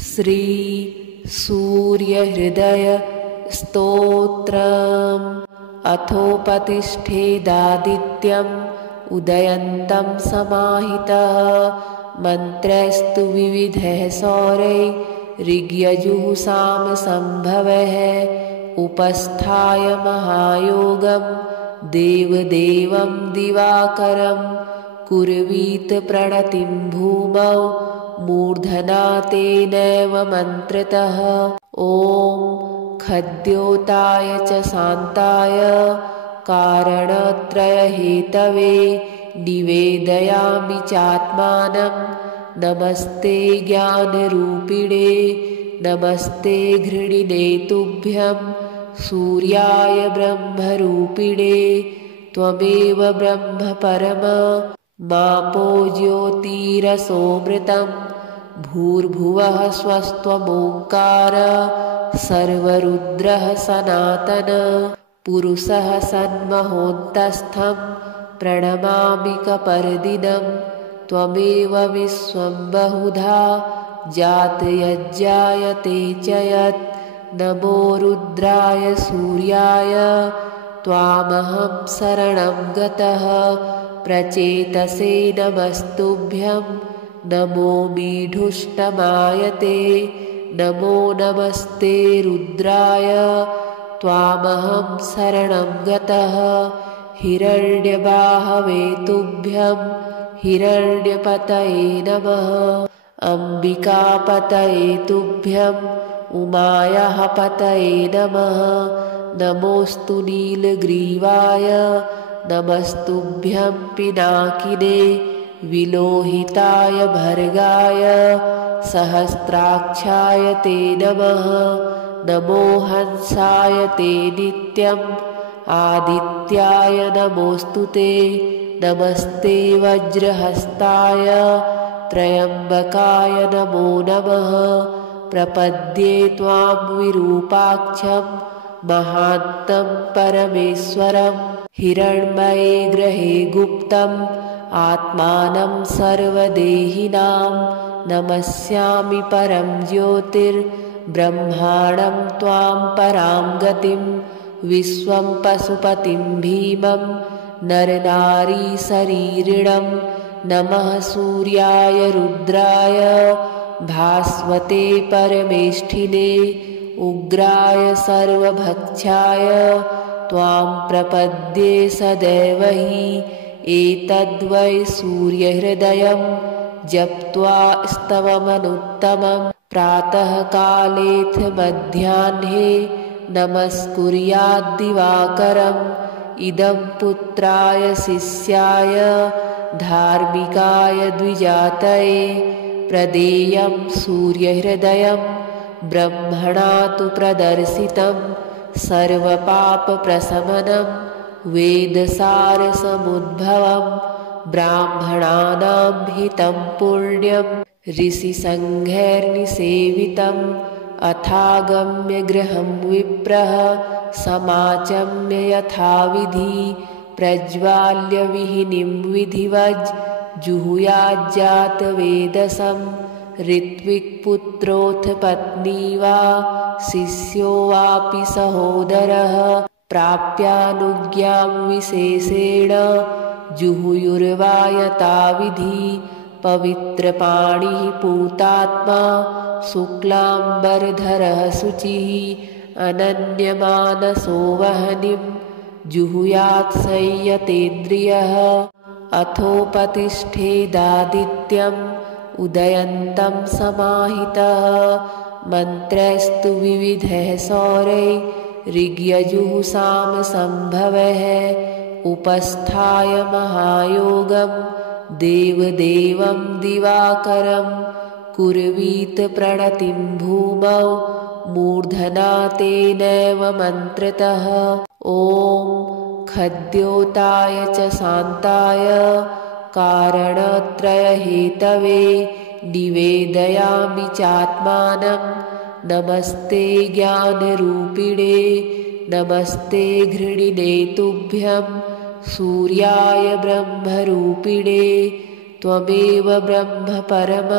श्री सूर्यहृदय स्तोत्रम्। अथोपतिष्ठेदादित्यम् उदयन्तं समाहितः। मन्त्रस्तु विविधः सौरैः ऋग्यजुः सामसंभवः। उपस्थाय महायोगं देवदेवं दिवाकरं। कुर्वीत प्रणतिं भूमौ मूर्धना तेनैव मन्त्रतः। ॐ खद्योताय च शान्ताय कारणत्रयहेतवे निवेदयामि चात्मानं। नमस्ते ज्ञानरूपिणे नमस्ते घृणिने तुभ्यं। सूर्याय ब्रह्मरूपिणे त्वमेव ब्रह्म परम। मापो ज्योतिरसोमृतं भूर्भुवः स्वस्त्वमोङ्कार। सर्वरुद्रः सनातन पुरुषः सन्महोन्तस्थं प्रणमामि कपर्दिनं। त्वमेव विश्वं बहुधा जातयज्जायते च यत्। नमो रुद्राय सूर्याय त्वामहं शरणं गतः। प्रचेतसे नमस्तुभ्यं नमो मीढुष्टमायते। नमो नमस्ते रुद्राय त्वामहं शरणं गतः। हिरण्यबाहवे तुभ्यं हिरण्यपतये नमः। अम्बिकापतये तुभ्यं उमायाः पतये नमः। नमोऽस्तु नीलग्रीवाय नमस्तुभ्यं पिनाकिने। विलोहिताय भर्गाय सहस्राक्षाय ते नमः। नमो हंसाय ते नित्यम् आदित्याय नमोऽस्तु ते। नमस्ते वज्रहस्ताय त्र्यम्बकाय नमो नमः। प्रपद्ये त्वां विरूपाक्षं महान्तं परमेश्वरम्। हिरण्मये ग्रहे गुप्तम् आत्मानं सर्वदेहिनां। नमस्यामि परं ज्योतिर्ब्रह्माणं त्वां परां गतिं। विश्वं पशुपतिं भीमं नरनारीशरीरिणं। नमः सूर्याय रुद्राय भास्वते परमेष्ठिने। उग्राय सर्वभक्षाय त्वां प्रपद्ये सदैव हि। एतद्वै सूर्यहृदयं जप्त्वा स्तवमनुत्तमं। प्रातःकालेऽथ मध्याह्ने नमस्कुर्याद्दिवाकरम्। इदं पुत्राय शिष्याय धार्मिकाय द्विजातये। प्रदेयं सूर्यहृदयं ब्रह्मणा तु प्रदर्शितं। सर्वपापप्रशमनं वेदसारसमुद्भवं। ब्राह्मणानां हितं पुण्यं ऋषिसङ्घैर्निसेवितम्। अथागम्य गृहं विप्रः समाचम्य यथाविधि। प्रज्वाल्य विहिनीं विधिवज् जुहुयाज्जातवेदसं। ऋत्विक्पुत्रोऽथ पत्नी वा शिष्यो वापि सहोदरः। प्राप्यानुज्ञां विशेषेण जुहुयुर्वा यथाविधि। पवित्रपाणिः पूतात्मा शुक्लाम्बरधरः शुचिः। अनन्यमानसो वह्निं जुहुयात् संयतेन्द्रियः। अथोपतिष्ठेदादित्यम् उदयन्तं समाहितः। मन्त्रस्तु विविधः सौरैः ऋग्यजुः सामसंभवः। उपस्थाय महायोगं देवदेवं दिवाकरं। कुर्वीत प्रणतिं भूमौ मूर्धना तेनैव मन्त्रतः। ॐ खद्योताय च शान्ताय कारणत्रयहेतवे निवेदयामि चात्मानं। नमस्ते ज्ञानरूपिणे नमस्ते घृणिने तुभ्यं। सूर्याय ब्रह्मरूपिणे त्वमेव ब्रह्म परम।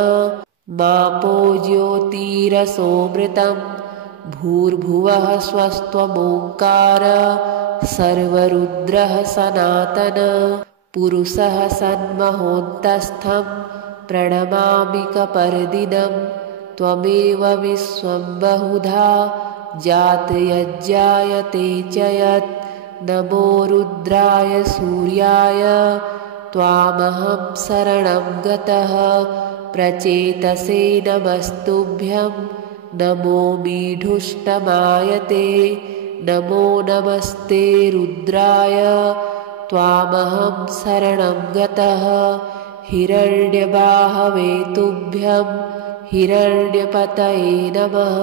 मापो ज्योतिरसोमृतं भूर्भुवः स्वस्त्वमोङ्कार सर्वरुद्रः सनातन पुरुषः सन्महोन्तस्थं प्रणमामि कपर्दिनं त्वमेव विश्वं बहुधा जातयज्जायते च यत् नमो रुद्राय सूर्याय त्वामहं शरणं गतः प्रचेतसे नमस्तुभ्यं नमो मीढुष्टमायते नमो नमस्ते रुद्राय त्वामहं शरणं गतः हिरण्यबाहवे तुभ्यं हिरण्यपतये नमः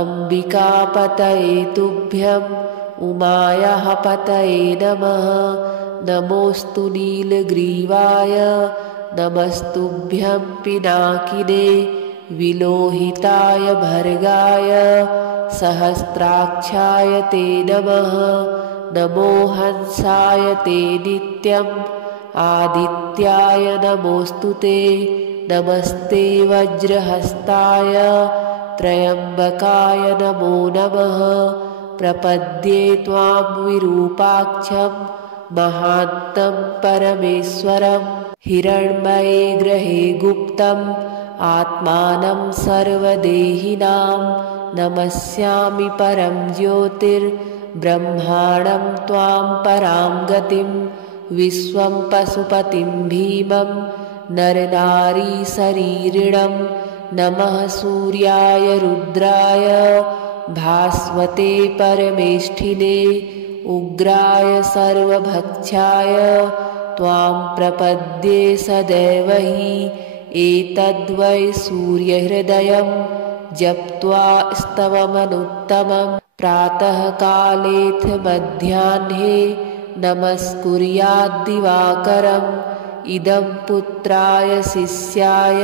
अम्बिकापतये तुभ्यं उमायाः पतये नमः नमोऽस्तु नीलग्रीवाय नमस्तुभ्यं पिनाकिने विलोहिताय भर्गाय सहस्राक्षाय ते नमः नमो हंसाय ते नित्यम् आदित्याय नमोऽस्तु ते नमस्ते वज्रहस्ताय त्र्यम्बकाय नमो नमः प्रपद्ये त्वां विरूपाक्षं महान्तं परमेश्वरं हिरण्मये ग्रहे गुप्तम् आत्मानं सर्वदेहिनां नमस्यामि परं ज्योतिर्ब्रह्माणं त्वां परां गतिं विश्वं पशुपतिं भीमं नरनारीशरीरिणं नमः सूर्याय रुद्राय भास्वते परमेष्ठिने उग्राय सर्वभक्षाय त्वां प्रपद्ये सदैव हि एतद्वै सूर्यहृदयं जप्त्वा स्तवमनुत्तमं प्रातःकालेऽथ मध्याह्ने नमस्कुर्याद्दिवाकरम् इदं पुत्राय शिष्याय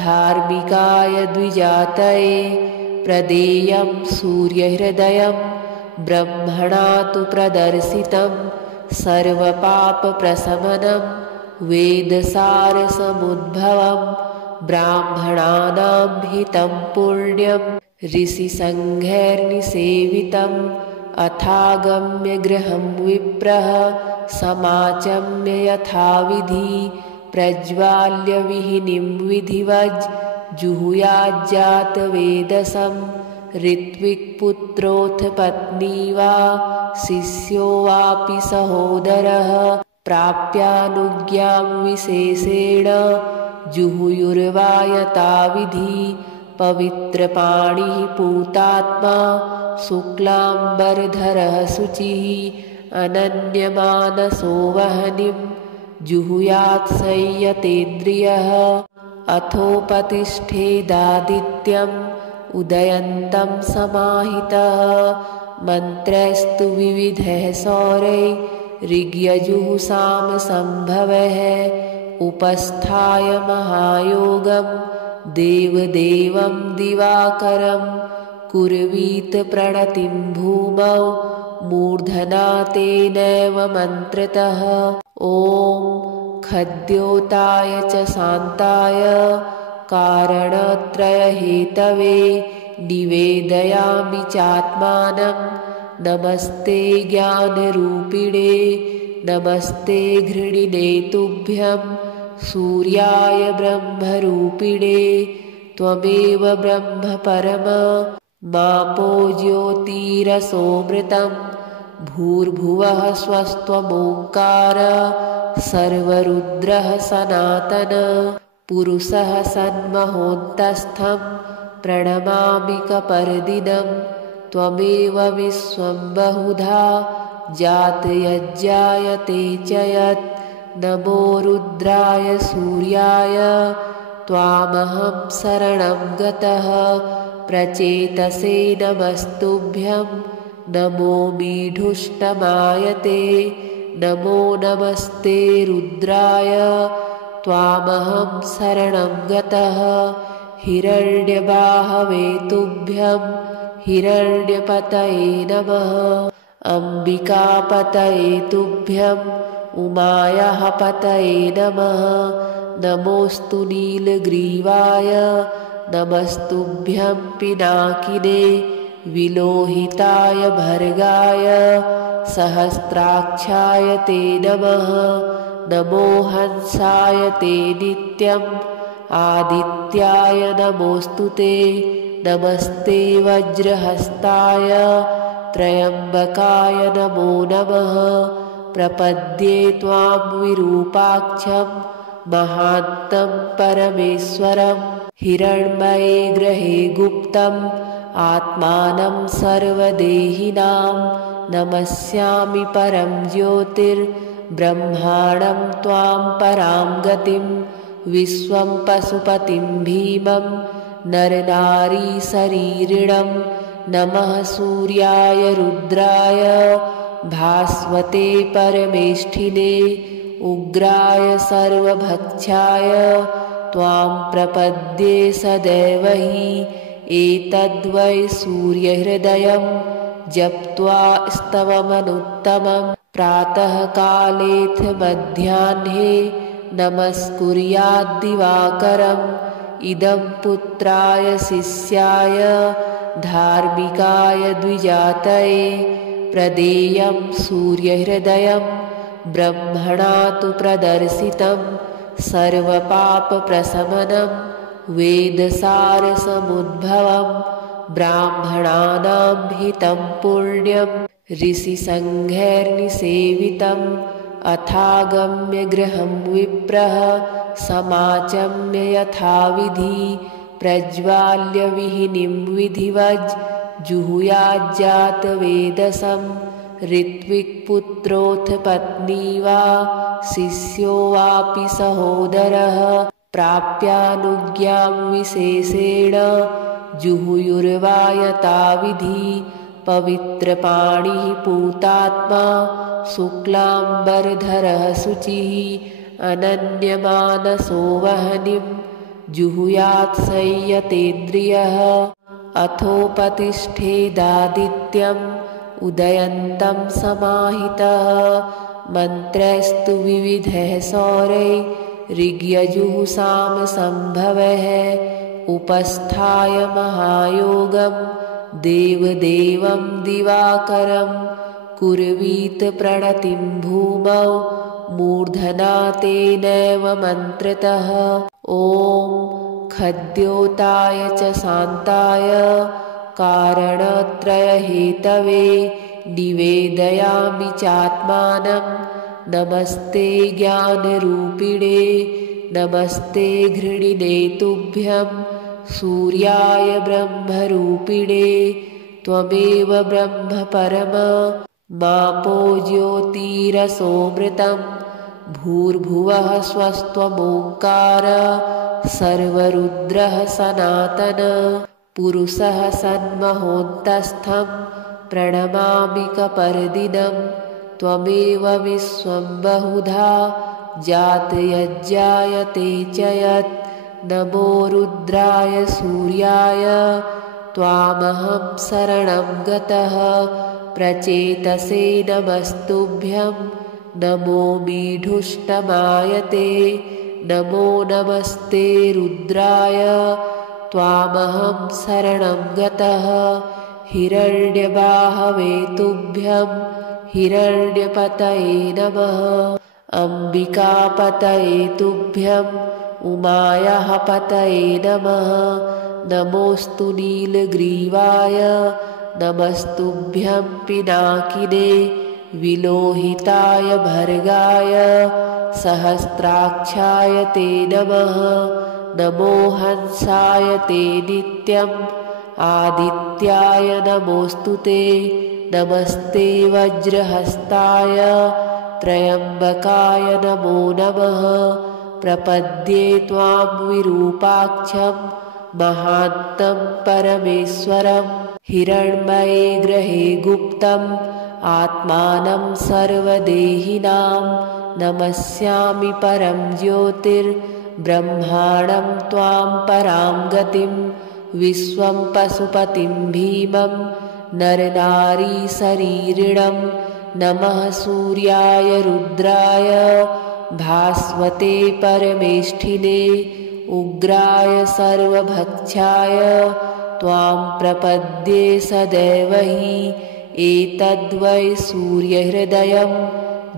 धार्मिकाय द्विजातये प्रदेयं सूर्यहृदयं ब्रह्मणा तु प्रदर्शितं सर्वपापप्रशमनं वेदसारसमुद्भवं ब्राह्मणानां हितं पुण्यं ऋषिसङ्घैर्निसेवितम् अथागम्य गृहं विप्रः समाचम्य यथाविधि प्रज्वाल्य विहिनीं विधिवज् जुहुयाज्जातवेदसं ऋत्विक्पुत्रोऽथ पत्नी वा शिष्यो वापि सहोदरः प्राप्यानुज्ञां विशेषेण जुहुयुर्वा यथाविधि पवित्रपाणिः पूतात्मा शुक्लाम्बरधरः शुचिः अनन्यमानसो वह्निं जुहुयात् संयतेन्द्रियः अथोपतिष्ठेदादित्यम् उदयन्तं समाहितः मन्त्रैस्तु विविधैः सौरैः ऋग्यजुःसामसम्भवैः उपस्थाय महायोगं देवदेवं दिवाकरं कुर्वीत प्रणतिं भूमौ मूर्धना तेनैव मन्त्रतः ॐ खद्योताय च शान्ताय कारणत्रयहेतवे निवेदयामि चात्मानं नमस्ते ज्ञानरूपिणे नमस्ते घृणिने तुभ्यं सूर्याय ब्रह्मरूपिणे त्वमेव ब्रह्म परम मापो ज्योतिरसोमृतं भूर्भुवः स्वस्त्वमोङ्कार सर्वरुद्रः सनातन पुरुषः सन्महोन्तस्थं प्रणमामि कपर्दिनं त्वमेव विश्वं बहुधा जातयज्जायते च यत् नमो रुद्राय सूर्याय त्वामहं शरणं गतः प्रचेतसे नमस्तुभ्यं नमो मीढुष्टमायते नमो नमस्ते रुद्राय त्वामहं शरणं गतः हिरण्यबाहवे तुभ्यं हिरण्यपतये नमः अम्बिकापतये तुभ्यं उमायाः पतये नमः नमोऽस्तु नीलग्रीवाय नमस्तुभ्यं पिनाकिने विलोहिताय भर्गाय सहस्राक्षाय ते नमः नमो हंसाय ते नित्यम् आदित्याय नमोऽस्तु ते नमस्ते वज्रहस्ताय त्र्यम्बकाय नमो नमः प्रपद्ये त्वां विरूपाक्षं महान्तं परमेश्वरं हिरण्मये ग्रहे गुप्तम् आत्मानं सर्वदेहिनां नमस्यामि परं ज्योतिर्ब्रह्माणं त्वां परां गतिं विश्वं पशुपतिं भीमं नरनारीशरीरिणं नमः सूर्याय रुद्राय भास्वते परमेष्ठिने उग्राय सर्वभक्षाय त्वां प्रपद्ये सदैव हि एतद्वै सूर्यहृदयं जप्त्वा स्तवमनुत्तमं प्रातःकालेऽथ मध्याह्ने नमस्कुर्याद्दिवाकरम् इदं पुत्राय शिष्याय धार्मिकाय द्विजातये प्रदेयं सूर्यहृदयं ब्रह्मणा तु प्रदर्शितं सर्वपापप्रशमनं वेदसारसमुद्भवं ब्राह्मणानां हितं पुण्यं ऋषिसङ्घैर्निसेवितम् अथागम्य गृहं विप्रः समाचम्य यथाविधि प्रज्वाल्य विहिनीं विधिवज् जुहुयाज्जातवेदसं ऋत्विक्पुत्रोऽथ पत्नी वा शिष्यो वापि सहोदरः प्राप्यानुज्ञां विशेषेण जुहुयुर्वा यथाविधि पवित्रपाणिः पूतात्मा शुक्लाम्बरधरः शुचिः अनन्यमानसो वह्निं जुहुयात् संयतेन्द्रियः अथोपतिष्ठेदादित्यम् उदयन्तं समाहितः मन्त्रैस्तु विविधैः सौरैः ऋग्यजुः सामसम्भवैः उपस्थाय महायोगं देवदेवं दिवाकरं कुर्वीत प्रणतिं भूमौ मूर्धना तेनैव मन्त्रतः ॐ खद्योताय च शान्ताय कारणत्रयहेतवे निवेदयामि चात्मानं नमस्ते ज्ञानरूपिणे नमस्ते घृणिने तुभ्यं सूर्याय ब्रह्मरूपिणे त्वमेव ब्रह्म परम मापो ज्योतिरसोमृतं भूर्भुवः स्वस्त्वमोङ्कार सर्वरुद्रः सनातन पुरुषः सन्महोन्तस्थं प्रणमामि कपर्दिनं त्वमेव विश्वं बहुधा जातयज्जायते च यत् नमो रुद्राय सूर्याय त्वामहं शरणं गतः प्रचेतसे नमस्तुभ्यं नमो मीढुष्टमाय ते नमो नमस्ते रुद्राय त्वामहं शरणं गतः हिरण्यबाहवे तुभ्यं हिरण्यपतये नमः अम्बिकापतये तुभ्यं उमायाः पतये नमः नमोऽस्तु नीलग्रीवाय नमस्तुभ्यं पिनाकिने विलोहिताय भर्गाय सहस्राक्षाय ते नमः नमो हंसाय ते नित्यम् आदित्याय नमोऽस्तु ते नमस्ते वज्रहस्ताय त्र्यम्बकाय नमो नमः प्रपद्ये त्वां विरूपाक्षं महान्तं परमेश्वरं हिरण्मये ग्रहे गुप्तम् आत्मानं सर्वदेहिनां नमस्यामि परं ज्योतिर्ब्रह्माणं त्वां परां गतिं विश्वं पशुपतिं भीमं नरनारीशरीरिणं नमः सूर्याय रुद्राय भास्वते परमेष्ठिने उग्राय सर्वभक्षाय त्वां प्रपद्ये सदैव हि एतद्वै सूर्यहृदयं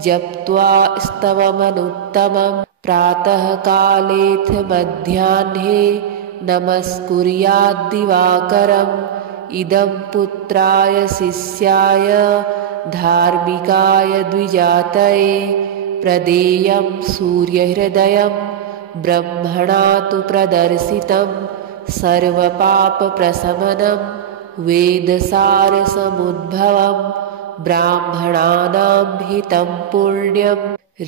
जप्त्वा स्तवमनुत्तमं प्रातःकालेऽथ मध्याह्ने नमस्कुर्याद्दिवाकरम् इदं पुत्राय शिष्याय धार्मिकाय द्विजातये प्रदेयं सूर्यहृदयं ब्रह्मणा तु प्रदर्शितं सर्वपापप्रशमनं वेदसारसमुद्भवं ब्राह्मणानां हितं पुण्यं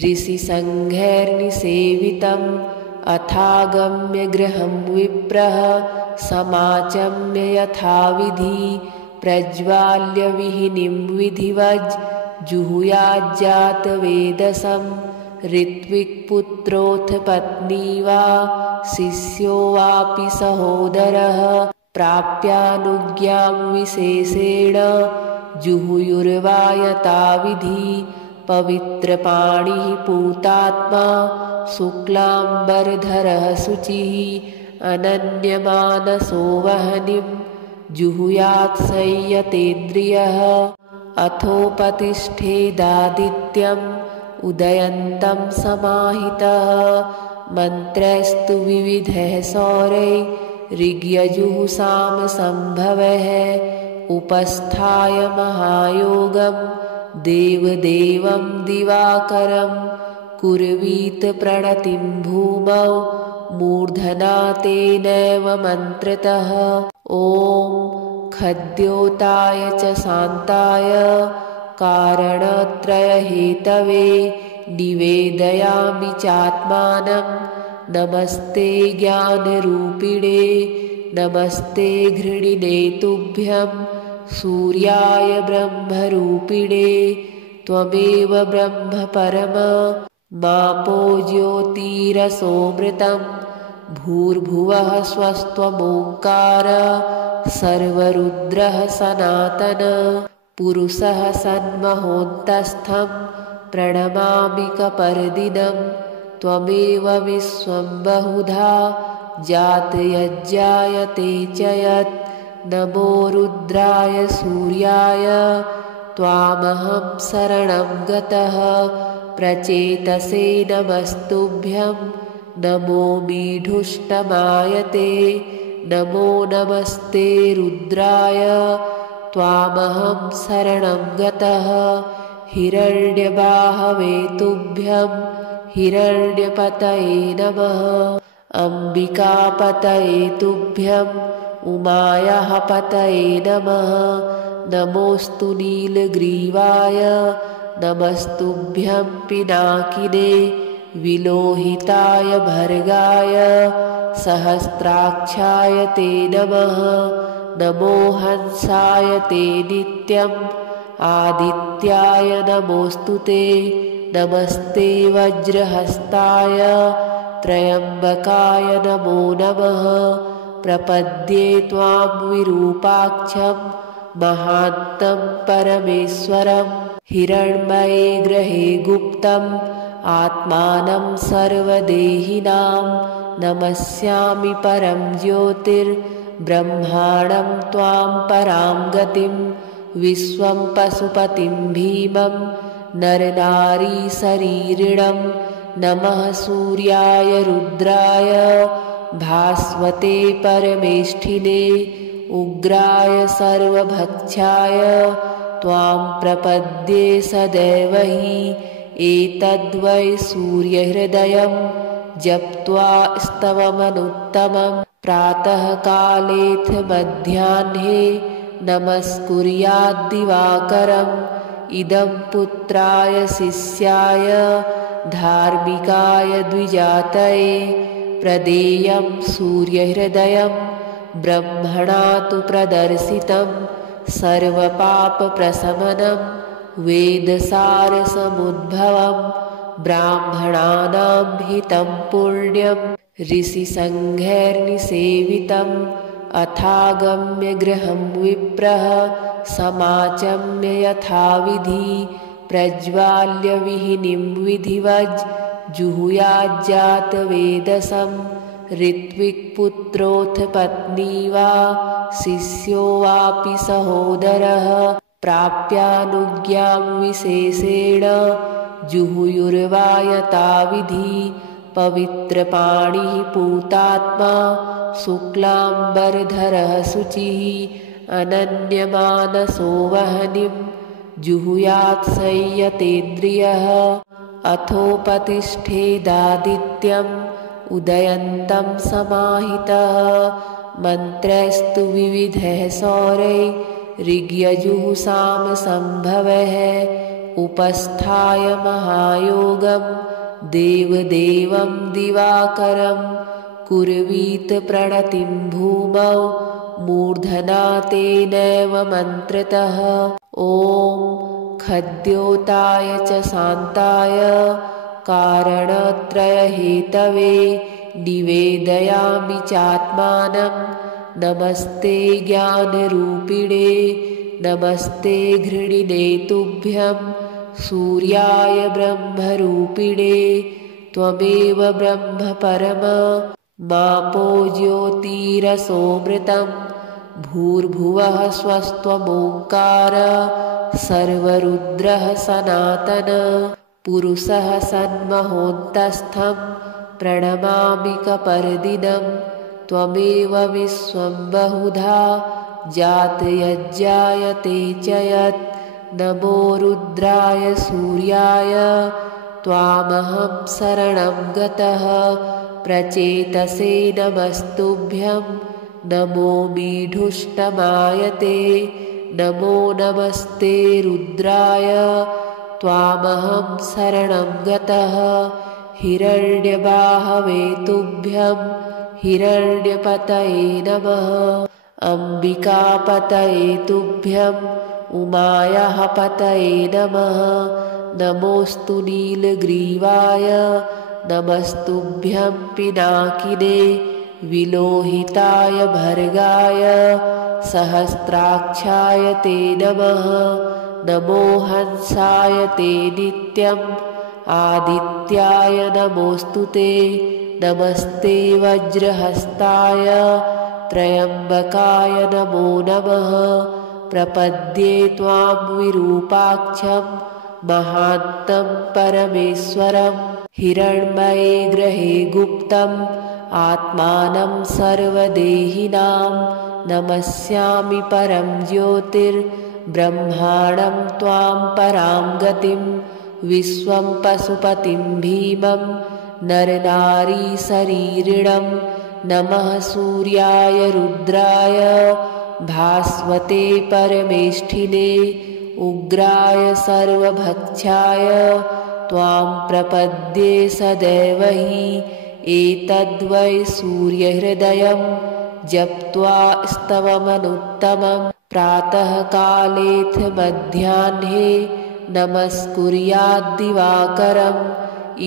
ऋषिसङ्घैर्निसेवितम् अथागम्य गृहं विप्रः समाचम्य यथाविधि प्रज्वाल्य विहिनीं विधिवज् जुहुयाज्जातवेदसं ऋत्विक्पुत्रोऽथ पत्नी वा शिष्यो वापि सहोदरः प्राप्यानुज्ञां विशेषेण जुहुयुर्वा यथाविधि पवित्रपाणिः पूतात्मा शुक्लाम्बरधरः शुचिः अनन्यमानसो वह्निं जुहुयात् संयतेन्द्रियः अथोपतिष्ठेदादित्यम् उदयन्तं समाहितः मन्त्रैस्तु विविधैः सौरैः ऋग्यजुःसामसम्भवैः उपस्थाय महायोगं देवदेवं दिवाकरं कुर्वीत प्रणतिं भूमौ मूर्धना तेनैव मन्त्रतः ॐ खद्योताय च शान्ताय कारणत्रयहेतवे निवेदयामि चात्मानं नमस्ते ज्ञानरूपिणे नमस्ते घृणिने तुभ्यं सूर्याय ब्रह्मरूपिणे त्वमेव ब्रह्म परम मापो ज्योतिरसोमृतं भूर्भुवः स्वस्त्वमोङ्कार सर्वरुद्रः सनातन पुरुषः सन्महोन्तस्थं प्रणमामि कपर्दिनं त्वमेव विश्वं बहुधा जातयज्जायते च यत् नमो रुद्राय सूर्याय त्वामहं शरणं गतः प्रचेतसे नमस्तुभ्यं नमो मीढुष्टमायते नमो नमस्ते रुद्राय त्वामहं शरणं गतः हिरण्यबाहवे तुभ्यं हिरण्यपतये नमः अम्बिकापतये तुभ्यं उमायाः पतये नमः नमोऽस्तु नीलग्रीवाय नमस्तुभ्यं पिनाकिने विलोहिताय भर्गाय सहस्राक्षाय ते नमः नमो हंसाय ते नित्यम् आदित्याय नमोऽस्तु ते नमस्ते वज्रहस्ताय त्र्यम्बकाय नमो नमः प्रपद्ये त्वां विरूपाक्षं महान्तं परमेश्वरं हिरण्मये ग्रहे गुप्तम् आत्मानं सर्वदेहिनां नमस्यामि परं ज्योतिर्ब्रह्माणं त्वां परां गतिं विश्वं पशुपतिं भीमं नरनारीशरीरिणं नमः सूर्याय रुद्राय भास्वते परमेष्ठिने उग्राय सर्वभक्षाय त्वां प्रपद्ये सदैव हि एतद्वै सूर्यहृदयं जप्त्वा स्तवमनुत्तमं प्रातःकालेऽथ मध्याह्ने नमस्कुर्याद्दिवाकरम् इदं पुत्राय शिष्याय धार्मिकाय द्विजातये प्रदेयं सूर्यहृदयं ब्रह्मणा तु प्रदर्शितं सर्वपापप्रशमनं वेदसारसमुद्भवं ब्राह्मणानां हितं पुण्यं ऋषिसङ्घैर्निसेवितम् अथागम्य गृहं विप्रः समाचम्य यथाविधि प्रज्वाल्य विहिनीं विधिवज् जुहुयाज्जातवेदसं ऋत्विक्पुत्रोऽथ पत्नी वा शिष्यो वापि सहोदरः प्राप्यानुज्ञां विशेषेण जुहुयुर्वा यथाविधि पवित्रपाणिः पूतात्मा शुक्लाम्बरधरः शुचिः अनन्यमानसो वह्निं जुहुयात् संयतेन्द्रियः अथोपतिष्ठेदादित्यम् उदयन्तं समाहितः मन्त्रस्तु विविधः सौरैः ऋग्यजुःसामसम्भवः उपस्थाय महायोगं देवदेवं दिवाकरं कुर्वीत प्रणतिं भूमौ मूर्धना तेनैव मन्त्रतः ॐ खद्योताय च शान्ताय कारणत्रयहेतवे निवेदयामि चात्मानं नमस्ते ज्ञानरूपिणे नमस्ते घृणिने तुभ्यं सूर्याय ब्रह्मरूपिणे त्वमेव ब्रह्म परम मापो ज्योतिरसोमृतं भूर्भुवः स्वस्त्वमोङ्कार सर्वरुद्रः सनातन पुरुषः सन्महोन्तस्थं प्रणमामि कपर्दिनं त्वमेव विश्वं बहुधा जातयज्जायते च यत् नमो रुद्राय सूर्याय त्वामहं शरणं गतः प्रचेतसे नमस्तुभ्यं नमो मीढुष्टमायते नमो नमस्ते रुद्राय त्वामहं शरणं गतः हिरण्यबाहवे तुभ्यं हिरण्यपतये नमः अम्बिकापतये तुभ्यं उमायाः पतये नमः नमोऽस्तु नीलग्रीवाय नमस्तुभ्यं पिनाकिने विलोहिताय भर्गाय सहस्राक्षाय ते नमः नमो हंसाय ते नित्यम् आदित्याय नमोऽस्तु ते नमस्ते वज्रहस्ताय त्र्यम्बकाय नमो नमः प्रपद्ये त्वां विरूपाक्षं महान्तं परमेश्वरं हिरण्मये ग्रहे गुप्तम् आत्मानं सर्वदेहिनां नमस्यामि परं ज्योतिर्ब्रह्माणं त्वां परां गतिं विश्वं पशुपतिं भीमं नरनारीशरीरिणं नमः सूर्याय रुद्राय भास्वते परमेष्ठिने उग्राय सर्वभक्षाय त्वां प्रपद्ये सदैव हि एतद्वै सूर्यहृदयं जप्त्वा स्तवमनुत्तमं प्रातःकालेऽथ मध्याह्ने नमस्कुर्याद्दिवाकरम्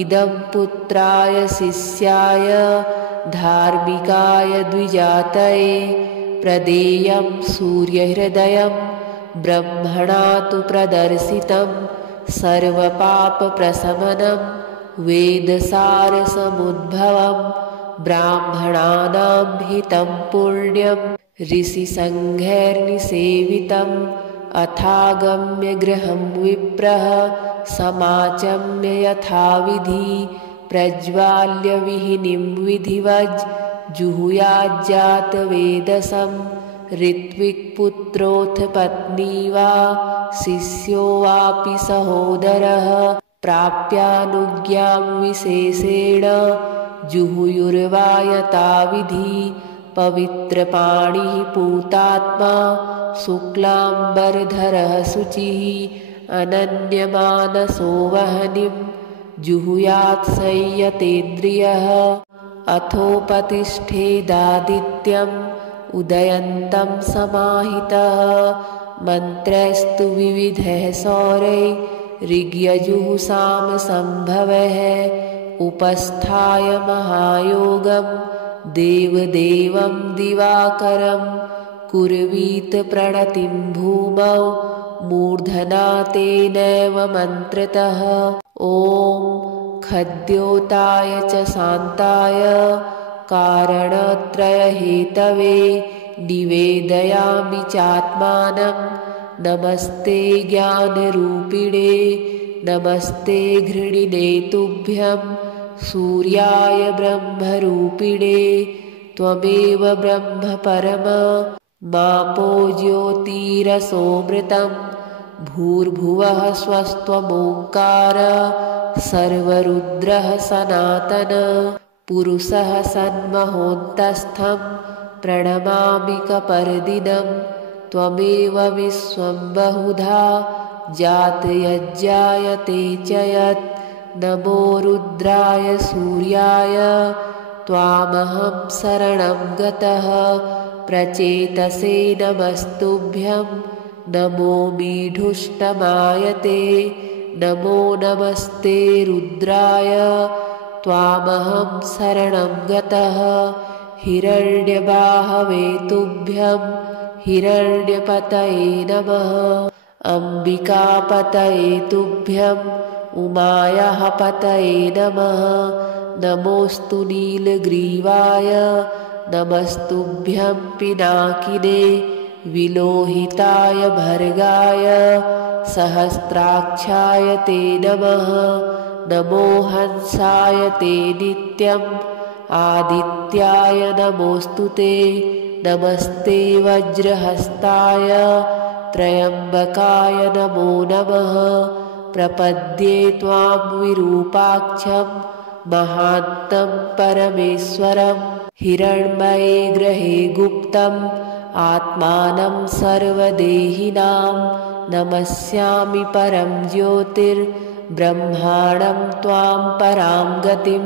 इदं पुत्राय शिष्याय धार्मिकाय द्विजातये प्रदेयं सूर्यहृदयं ब्रह्मणा तु प्रदर्शितं सर्वपापप्रशमनं वेदसारसमुद्भवं ब्राह्मणानां हितं पुण्यं ऋषिसङ्घैर्निसेवितम् अथागम्य गृहं विप्रः समाचम्य यथाविधि प्रज्वाल्य विहिनीं विधिवज् जुहुयाज्जातवेदसं ऋत्विक्पुत्रोऽथ पत्नी वा शिष्यो वापि सहोदरः प्राप्यानुज्ञां विशेषेण जुहुयुर्वा यथाविधि पवित्रपाणिः पूतात्मा शुक्लाम्बरधरः शुचिः अनन्यमानसो वह्निं जुहुयात् संयतेन्द्रियः अथोपतिष्ठेदादित्यम् उदयन्तं समाहितः मन्त्रस्तु विविधः सौरैः ऋग्यजुःसामसम्भवः उपस्थाय महायोगं देवदेवं दिवाकरं कुर्वीत प्रणतिं भूमौ मूर्धना तेनैव मन्त्रतः ॐ खद्योताय च शान्ताय कारणत्रयहेतवे निवेदयामि चात्मानं नमस्ते ज्ञानरूपिणे नमस्ते घृणिने तुभ्यं सूर्याय ब्रह्मरूपिणे त्वमेव ब्रह्म परम मापो ज्योतिरसोमृतं भूर्भुवः स्वस्त्वमोङ्कार सर्वरुद्रः सनातन पुरुषः सन्महोन्तस्थं प्रणमामि कपर्दिनं त्वमेव विश्वं बहुधा जातयज्जायते च यत् नमो रुद्राय सूर्याय त्वामहं शरणं गतः प्रचेतसे नमस्तुभ्यं नमो मीढुष्टमायते नमो नमस्ते रुद्राय त्वामहं शरणं गतः हिरण्यबाहवे तुभ्यं हिरण्यपतये नमः अम्बिकापतये तुभ्यं उमायाः पतये नमः नमोऽस्तु नीलग्रीवाय नमस्तुभ्यं पिनाकिने विलोहिताय भर्गाय सहस्राक्षाय ते नमः नमो हंसाय ते नित्यम् आदित्याय नमोऽस्तु ते नमस्ते वज्रहस्ताय त्र्यम्बकाय नमो नमः प्रपद्ये त्वां विरूपाक्षं महान्तं परमेश्वरं हिरण्मये ग्रहे गुप्तम् आत्मानं सर्वदेहिनां नमस्यामि परं ज्योतिर्ब्रह्माणं त्वां परां गतिं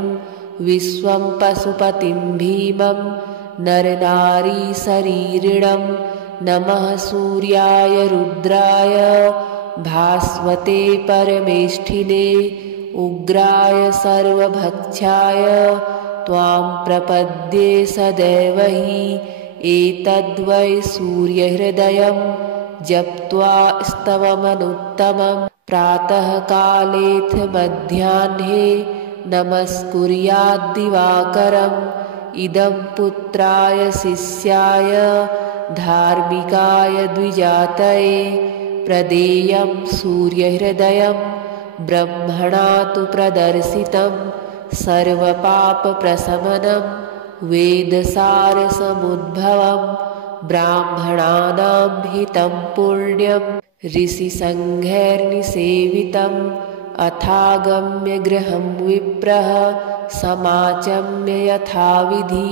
विश्वं पशुपतिं भीमं नरनारीशरीरिणं नमः सूर्याय रुद्राय भास्वते परमेष्ठिने उग्राय सर्वभक्षाय त्वां प्रपद्ये सदैव हि एतद्वै सूर्यहृदयं जप्त्वा स्तवमनुत्तमं प्रातःकालेऽथ मध्याह्ने नमस्कुर्याद्दिवाकरम् इदं पुत्राय शिष्याय धार्मिकाय द्विजातये प्रदेयं सूर्यहृदयं ब्रह्मणा तु प्रदर्शितं सर्वपापप्रशमनं वेदसारसमुद्भवं ब्राह्मणानां हितं पुण्यं ऋषिसङ्घैर्निसेवितम् अथागम्य गृहं विप्रः समाचम्य यथाविधि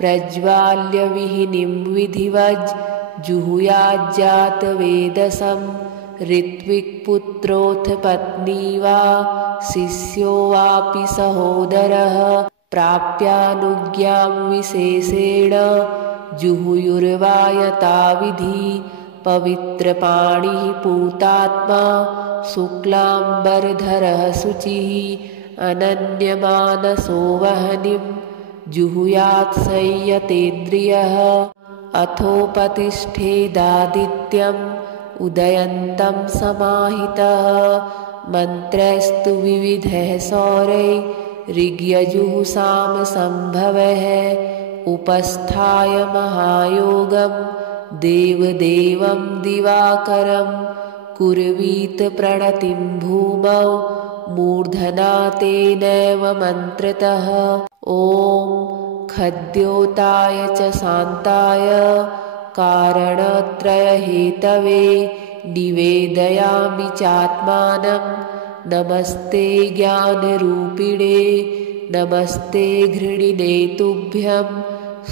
प्रज्वाल्य विहिनीं विधिवज् जुहुयाज्जातवेदसं ऋत्विक्पुत्रोऽथ पत्नी वा शिष्यो वापि सहोदरः प्राप्यानुज्ञां विशेषेण जुहुयुर्वा यथाविधि पवित्रपाणिः पूतात्मा शुक्लाम्बरधरः शुचिः अनन्यमानसो वह्निं जुहुयात् संयतेन्द्रियः अथोपतिष्ठेदादित्यम् उदयन्तं समाहितः मन्त्रैस्तु विविधैः सौरैः ऋग्यजुःसामसम्भवैः उपस्थाय महायोगं देवदेवं दिवाकरं कुर्वीत प्रणतिं भूमौ मूर्धना तेनैव मन्त्रतः ॐ खद्योताय च शान्ताय कारणत्रयहेतवे निवेदयामि चात्मानं नमस्ते ज्ञानरूपिणे नमस्ते घृणिने तुभ्यं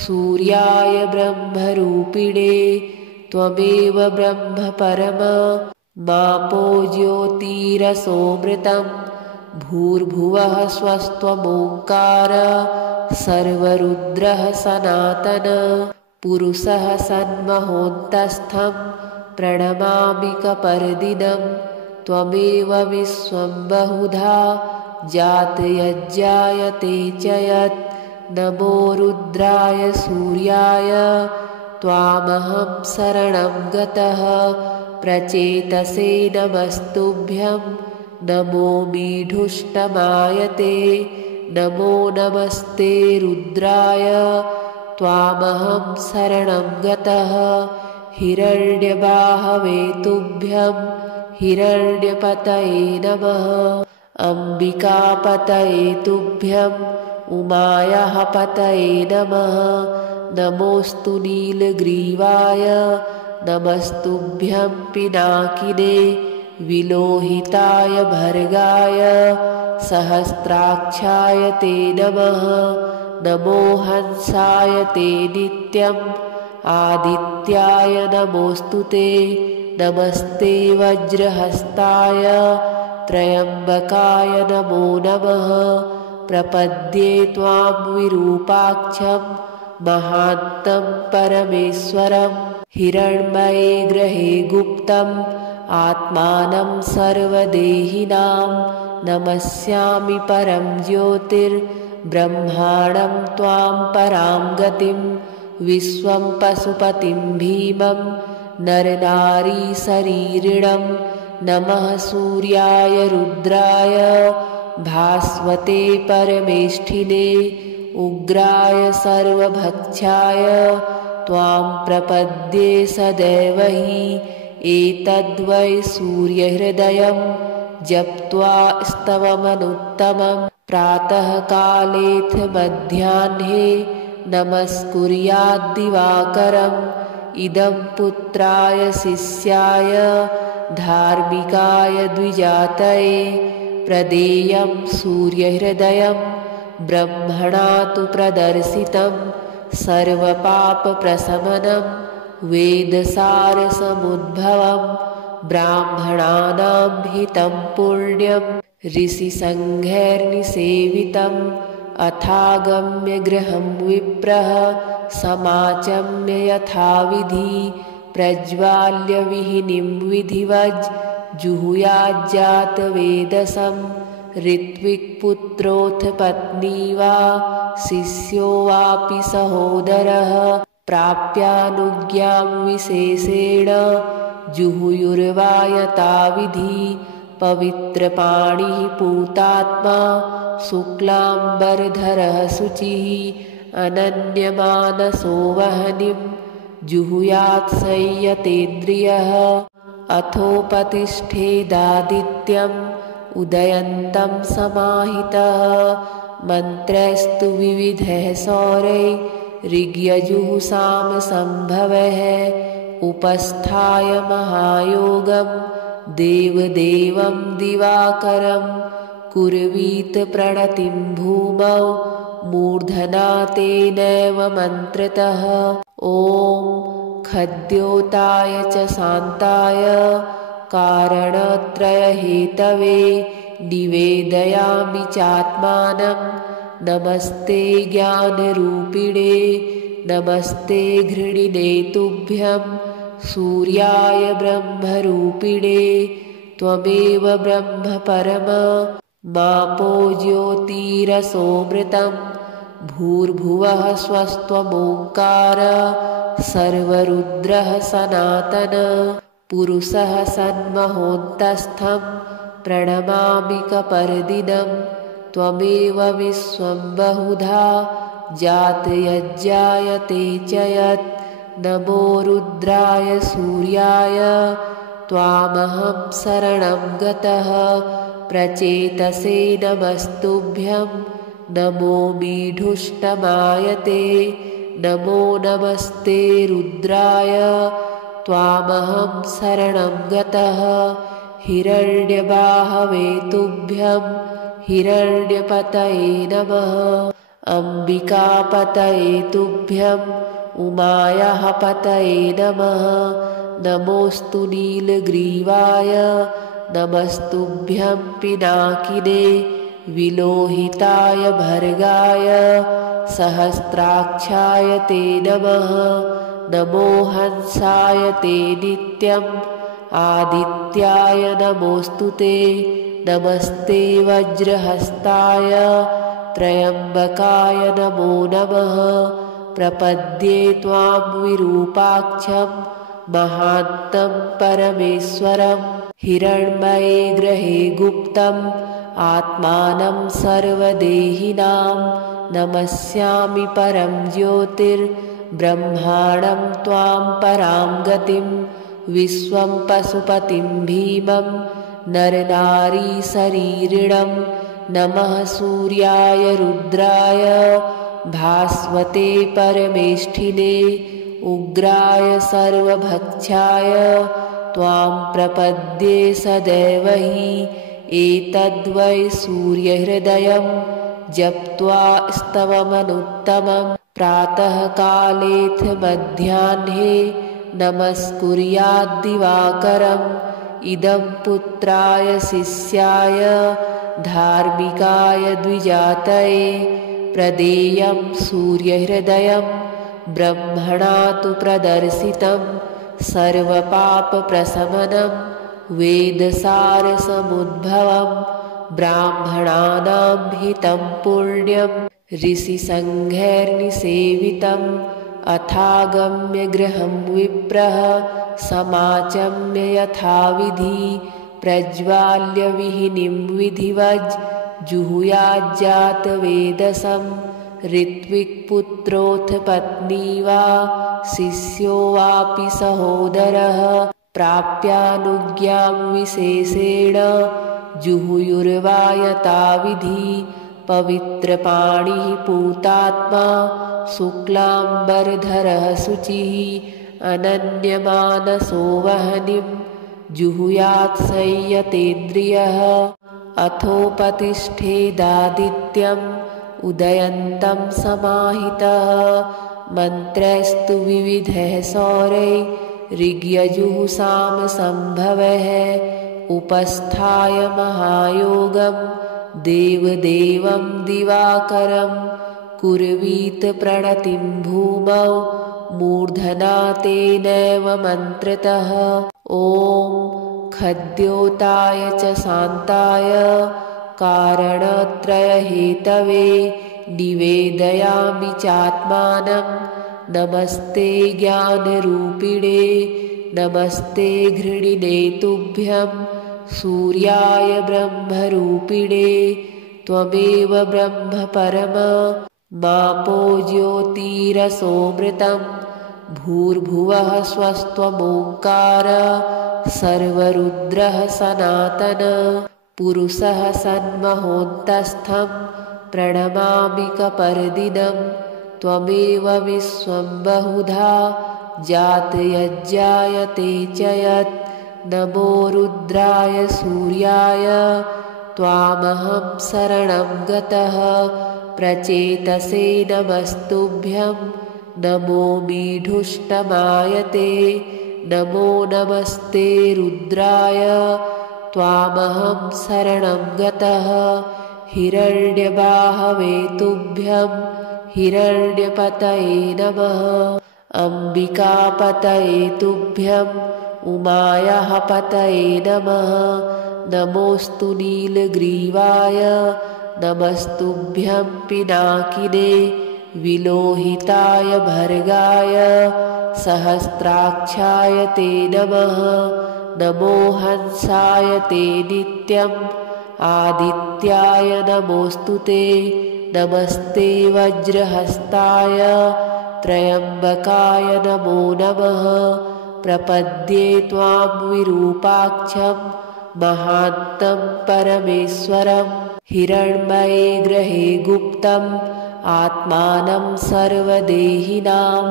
सूर्याय ब्रह्मरूपिणे त्वमेव ब्रह्म परम मापो ज्योतिरसोमृतं भूर्भुवः स्वस्त्वमोङ्कार सर्वरुद्रः सनातन पुरुषः सन्महोन्तस्थं प्रणमामि कपर्दिनं त्वमेव विश्वं बहुधा जातयज्जायते च यत् नमो रुद्राय सूर्याय त्वामहं शरणं गतः प्रचेतसे नमस्तुभ्यं नमो मीढुष्टमाय ते नमो नमस्ते रुद्राय त्वामहं शरणं गतः हिरण्यबाहवे तुभ्यं हिरण्यपतये नमः अम्बिकापतये तुभ्यं उमायाः पतये नमः नमोऽस्तु नीलग्रीवाय नमस्तुभ्यं पिनाकिने विलोहिताय भर्गाय सहस्राक्षाय ते नमः नमो हंसाय ते नित्यम् आदित्याय नमोऽस्तु ते नमस्ते वज्रहस्ताय त्र्यम्बकाय नमो नमः प्रपद्ये त्वां विरूपाक्षं महान्तं परमेश्वरं हिरण्मये ग्रहे गुप्तम् आत्मानं सर्वदेहिनां नमस्यामि परं ज्योतिर्ब्रह्माणं त्वां परां गतिं विश्वं पशुपतिं भीमं नरनारीशरीरिणं नमः सूर्याय रुद्राय भास्वते परमेष्ठिने उग्राय सर्वभक्षाय त्वां प्रपद्ये सदैव हि एतद्वै सूर्यहृदयं जप्त्वा स्तवमनुत्तमं प्रातःकालेऽथ मध्याह्ने नमस्कुर्याद्दिवाकरम् इदं पुत्राय शिष्याय धार्मिकाय द्विजातये प्रदेयं सूर्यहृदयं ब्रह्मणा तु प्रदर्शितं सर्वपापप्रशमनं वेदसारसमुद्भवं ब्राह्मणानां हितं पुण्यं ऋषिसङ्घैर्निसेवितम् अथागम्य गृहं विप्रः समाचम्य यथाविधि प्रज्वाल्य विहिनीं विधिवज् जुहुयाज्जातवेदसं ऋत्विक्पुत्रोऽथ पत्नी वा शिष्यो वापि सहोदरः प्राप्यानुज्ञां विशेषेण जुहुयुर्वा यथाविधि पवित्रपाणिः पूतात्मा शुक्लाम्बरधरः शुचिः अनन्यमानसो वह्निं जुहुयात् संयतेन्द्रियः अथोपतिष्ठेदादित्यम् उदयन्तं समाहितः मन्त्रैस्तु विविधैः सौरैः ऋग्यजुः सामसम्भवैः उपस्थाय महायोगं देवदेवं दिवाकरं कुर्वीत प्रणतिं भूमौ मूर्धना तेनैव मन्त्रतः ॐ खद्योताय च शान्ताय कारणत्रयहेतवे निवेदयामि चात्मानं नमस्ते ज्ञानरूपिणे नमस्ते घृणिने तुभ्यं सूर्याय ब्रह्मरूपिणे त्वमेव ब्रह्म परम मापो ज्योतिरसोमृतं भूर्भुवः स्वस्त्वमोङ्कार सर्वरुद्रः सनातन पुरुषः सन्महोन्तस्थं प्रणमामि कपर्दिनं त्वमेव विश्वं बहुधा जातयज्जायते च यत् नमो रुद्राय सूर्याय त्वामहं शरणं गतः प्रचेतसे नमस्तुभ्यं नमो मीढुष्टमाय ते नमो नमस्ते रुद्राय त्वामहं शरणं गतः हिरण्यबाहवे तुभ्यं हिरण्यपतये नमः अम्बिकापतये तुभ्यं उमायाः पतये नमः नमोऽस्तु नीलग्रीवाय नमस्तुभ्यं पिनाकिने विलोहिताय भर्गाय सहस्राक्षाय ते नमः नमो हंसाय ते नित्यम् आदित्याय नमोऽस्तु ते नमस्ते वज्रहस्ताय त्र्यम्बकाय नमो नमः प्रपद्ये त्वां विरूपाक्षं महान्तं परमेश्वरं हिरण्मये ग्रहे गुप्तम् आत्मानं सर्वदेहिनां नमस्यामि परं ज्योतिर्ब्रह्माणं त्वां परां गतिं विश्वं पशुपतिं भीमं नरनारीशरीरिणं नमः सूर्याय रुद्राय भास्वते परमेष्ठिने उग्राय सर्वभक्षाय त्वां प्रपद्ये सदैव हि एतद्वै सूर्यहृदयं जप्त्वा स्तवमनुत्तमं प्रातःकालेऽथ मध्याह्ने नमस्कुर्याद्दिवाकरम् इदं पुत्राय शिष्याय धार्मिकाय द्विजातये प्रदेयं सूर्यहृदयं ब्रह्मणा तु प्रदर्शितं सर्वपापप्रशमनं वेदसारसमुद्भवं ब्राह्मणानां हितं पुण्यं ऋषिसङ्घैर्निसेवितम् अथागम्य गृहं विप्रः समाचम्य यथाविधि प्रज्वाल्य विहिनीं विधिवज् जुहुयाज्जातवेदसं ऋत्विक्पुत्रोऽथ पत्नी वा शिष्यो वापि सहोदरः प्राप्यानुज्ञां विशेषेण जुहुयुर्वा यथाविधि पवित्रपाणिः पूतात्मा शुक्लाम्बरधरः शुचिः अनन्यमानसो वह्निं जुहुयात् संयतेन्द्रियः अथोपतिष्ठेदादित्यम् उदयन्तं समाहितः मन्त्रैस्तु विविधैः सौरैः ऋग्यजुःसामसम्भवैः उपस्थाय महायोगं देवदेवं दिवाकरं कुर्वीत प्रणतिं भूमौ मूर्धना तेनैव मन्त्रतः ॐ खद्योताय च शान्ताय कारणत्रयहेतवे निवेदयामि चात्मानं नमस्ते ज्ञानरूपिणे नमस्ते घृणिने तुभ्यं सूर्याय ब्रह्मरूपिणे त्वमेव ब्रह्म परम मापो ज्योतिरसोमृतं भूर्भुवः स्वस्त्वमोङ्कार सर्वरुद्रः सनातन पुरुषः सन्महोन्तस्थं प्रणमामि कपर्दिनं त्वमेव विश्वं बहुधा जातयज्जायते च यत् नमो रुद्राय सूर्याय त्वामहं शरणं गतः प्रचेतसे नमस्तुभ्यं नमो मीढुष्टमायते नमो नमस्ते रुद्राय त्वामहं शरणं गतः हिरण्यबाहवे तुभ्यं हिरण्यपतये नमः अम्बिकापतये तुभ्यं उमायाः पतये नमः नमोऽस्तु नीलग्रीवाय नमस्तुभ्यं पिनाकिने विलोहिताय भर्गाय सहस्राक्षाय ते नमः नमो हंसाय ते नित्यम् आदित्याय नमोऽस्तु ते नमस्ते वज्रहस्ताय त्र्यम्बकाय नमो नमः प्रपद्ये त्वां विरूपाक्षं महान्तं परमेश्वरं हिरण्मये ग्रहे गुप्तम् आत्मानं सर्वदेहिनां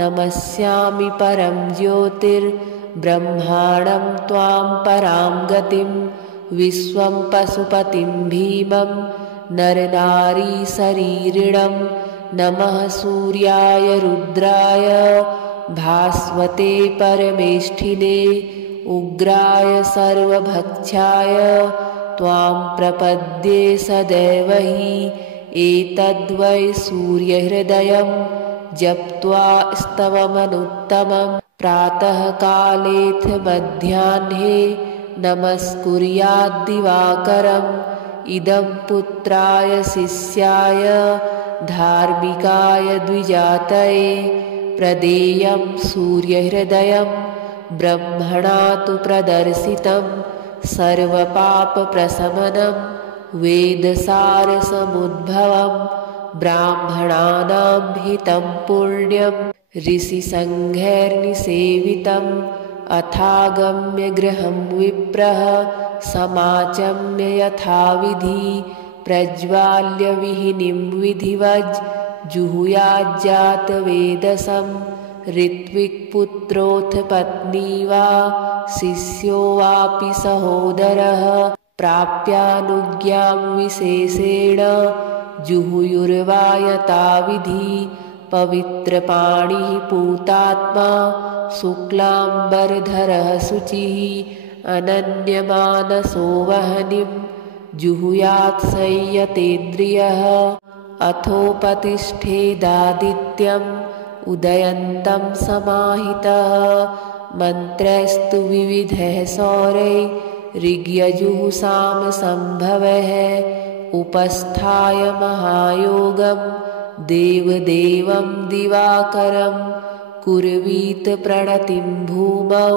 नमस्यामि परं ज्योतिर्ब्रह्माणं त्वां परां गतिं विश्वं पशुपतिं भीमं नरनारीशरीरिणं नमः सूर्याय रुद्राय भास्वते परमेष्ठिने उग्राय सर्वभक्षाय त्वां प्रपद्ये सदैव हि एतद्वै सूर्यहृदयं जप्त्वा स्तवमनुत्तमं प्रातःकालेऽथ मध्याह्ने नमस्कुर्याद्दिवाकरम् इदं पुत्राय शिष्याय धार्मिकाय द्विजातये प्रदेयं सूर्यहृदयं ब्रह्मणा तु प्रदर्शितं सर्वपापप्रशमनं वेदसारसमुद्भवं ब्राह्मणानां हितं पुण्यं ऋषिसङ्घैर्निसेवितम् अथागम्य गृहं विप्रः समाचम्य यथाविधि प्रज्वाल्य विहिनीं विधिवज् जुहुयाज्जातवेदसं ऋत्विक्पुत्रोऽथ पत्नी वा शिष्यो वापि सहोदरः प्राप्यानुज्ञां विशेषेण जुहुयुर्वा यथाविधि पवित्रपाणिः पूतात्मा शुक्लाम्बरधरः शुचिः अनन्यमानसो वह्निं जुहुयात् संयतेन्द्रियः अथोपतिष्ठेदादित्यम् उदयन्तं समाहितः मन्त्रैस्तु विविधैः सौरैः ऋग्यजुः सामसम्भवैः उपस्थाय महायोगं देवदेवं दिवाकरं कुर्वीत प्रणतिं भूमौ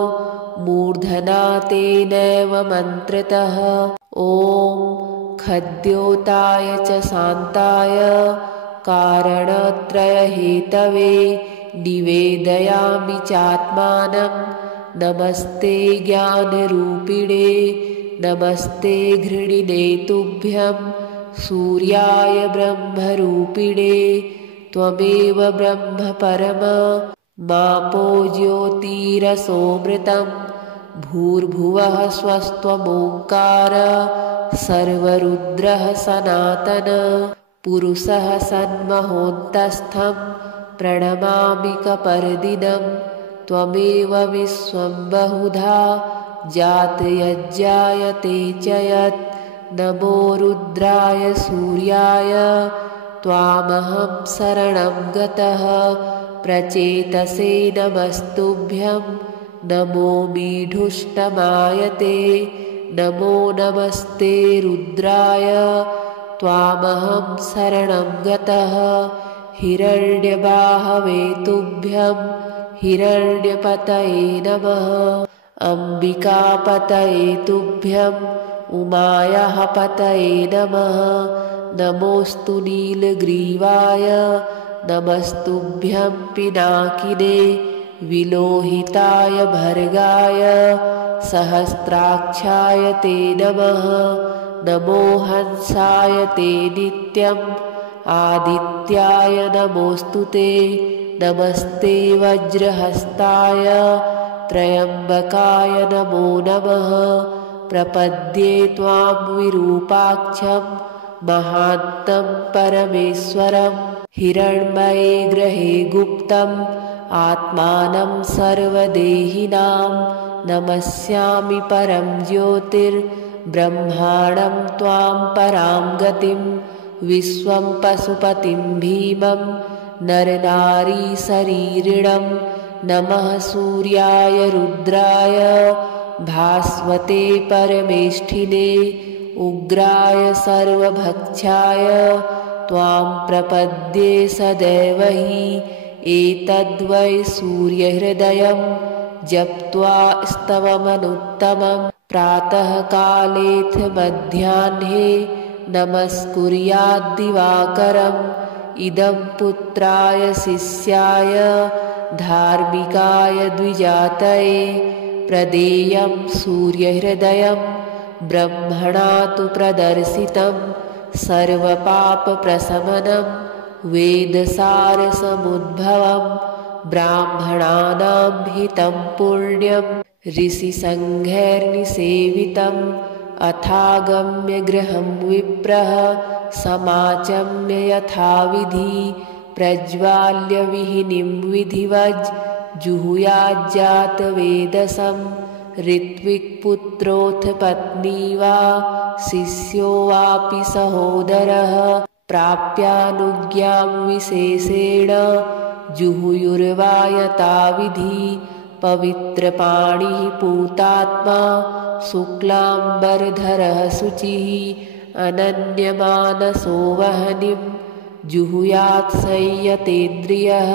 मूर्धना तेनैव मन्त्रतः ॐ खद्योताय च शान्ताय कारणत्रयहेतवे निवेदयामि चात्मानं नमस्ते ज्ञानरूपिणे नमस्ते घृणिने तुभ्यं सूर्याय ब्रह्मरूपिणे त्वमेव ब्रह्म परम मापो ज्योतिरसोमृतं भूर्भुवः स्वस्त्वमोङ्कार सर्वरुद्रः सनातन पुरुषः सन्महोन्तस्थं प्रणमामि कपर्दिनं त्वमेव विश्वं बहुधा जातयज्जायते च यत् नमो रुद्राय सूर्याय त्वामहं शरणं गतः प्रचेतसे नमस्तुभ्यं नमो मीढुष्टमायते नमो नमस्ते रुद्राय त्वामहं शरणं गतः हिरण्यबाहवे तुभ्यं हिरण्यपतये नमः अम्बिकापतये तुभ्यं उमायाः पतये नमः नमोऽस्तु नीलग्रीवाय नमस्तुभ्यं पिनाकिने विलोहिताय भर्गाय सहस्राक्षाय ते नमः नमो हंसाय ते नित्यम् आदित्याय नमोऽस्तु ते नमस्ते वज्रहस्ताय त्र्यम्बकाय नमो नमः प्रपद्ये त्वां विरूपाक्षं महान्तं परमेश्वरं हिरण्मये ग्रहे गुप्तम् आत्मानं सर्वदेहिनां नमस्यामि परं ज्योतिर्ब्रह्माणं त्वां परां गतिं विश्वं पशुपतिं भीमं नरनारीशरीरिणं नमः सूर्याय रुद्राय भास्वते परमेष्ठिने उग्राय सर्वभक्षाय त्वां प्रपद्ये सदैव हि एतद्वै सूर्यहृदयं जप्त्वा स्तवमनुत्तमं प्रातःकालेऽथ मध्याह्ने नमस्कुर्याद्दिवाकरम् इदं पुत्राय शिष्याय धार्मिकाय द्विजातये प्रदेयं सूर्यहृदयं ब्रह्मणा तु प्रदर्शितं सर्वपापप्रशमनं वेदसारसमुद्भवं ब्राह्मणानां हितं पुण्यं ऋषिसङ्घैर्निसेवितम् अथागम्य गृहं विप्रः समाचम्य यथाविधि प्रज्वाल्य विहिनीं विधिवज् जुहुयाज्जातवेदसं ऋत्विक्पुत्रोऽथ पत्नी वा शिष्यो वापि सहोदरः प्राप्यानुज्ञां विशेषेण जुहुयुर्वा यथाविधि पवित्रपाणिः पूतात्मा शुक्लाम्बरधरः शुचिः अनन्यमानसो वह्निं जुहुयात् संयतेन्द्रियः।